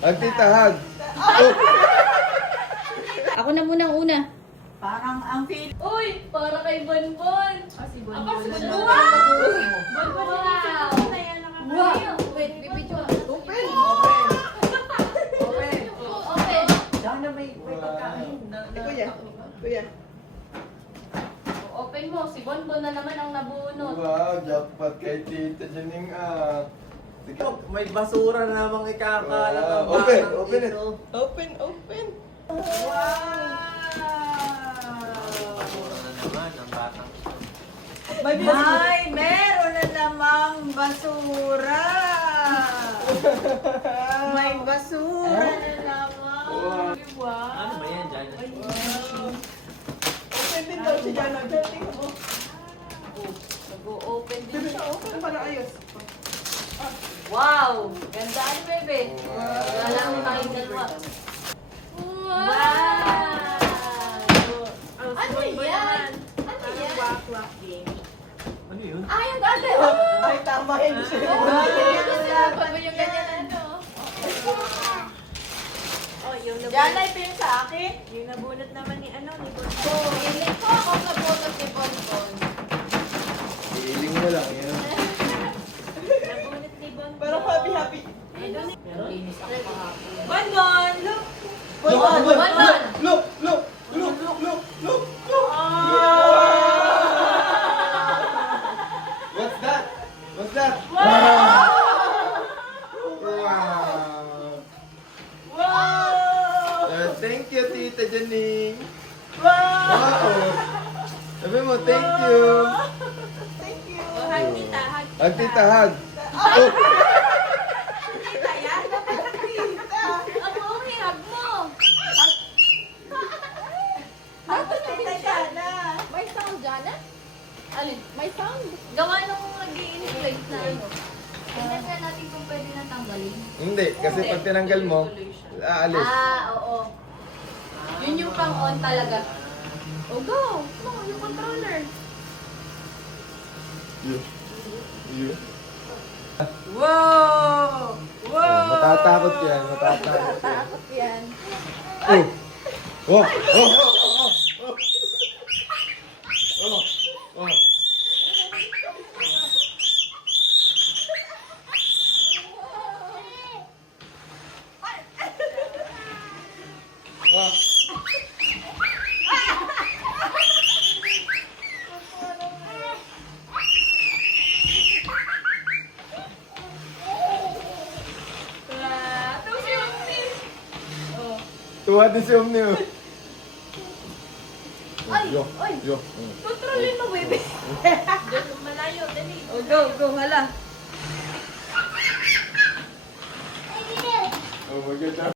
Ang titahag. Oh. Ako na muna ang una. Parang ang feel. Uy, para kay Bonbon. Si Ako si Bonbon. Bonbon. Bonbon. Wow. Wow! Wait, bibidyo. Open. Open. Daw na may pagkain. Kuya. Open mo. Si Bonbon na naman ang nabunot. Wow, jackpot kay Tita Janing ah. Sige. May basura na namang ikakalat ang Open, batang open it. ito. Open. Basura na naman ang batang ito. Ay, meron na namang basura. May basura na naman. Ano ba yan dyan? Open din daw si Jana. Tingnan mo. Nag-o-open din siya. Open para ayos. Wow! Ganda ni Bebe. Wala mo tayong dalawa. Wow! Ano yan? Ano yan? Wak-wak game. Ano yun? Ay, ang ganda! Ay, tama yun siya. Pag yung ganyan ano? Oh, yung Diyan na ipin sa akin. Yung nabunot naman ni ano, ni Bonbon. Feeling ko ako nabunot ni Bonbon. Feeling mo lang yan. Nabunot ni Bonbon. Parang happy. Linis ako kahapon. Bonbon, look! Look! What's that? What's that? Wow! Thank you, Tita Janing. Wow! Sabi mo, thank you. Oh, hug tita, hug tita. Ang titahag. Oh. Tita yan? Ako, hihag mo. Tapos tita Jana. May sound, Jana? Alin? May sound. Gawa nung nag-i-inflate na ano. Tingnan nga natin kung pwede na tanggalin. Hindi, kasi pag tinanggal mo, aalis. Oo. Yun yung pang-on talaga. O, go! Go, yung controller. Wow! Oh, matatakot yan, matatakot yan. Takot yan. Oh! Oh! Oh! Oh! Oh! Oh! Oh! Oh! Tuwa din si Omni. Oh. Ay! Yo, Ay! yo. Kontrolin mo, baby. Diyan, malayo, dali. Oh, go, hala. Oh my God.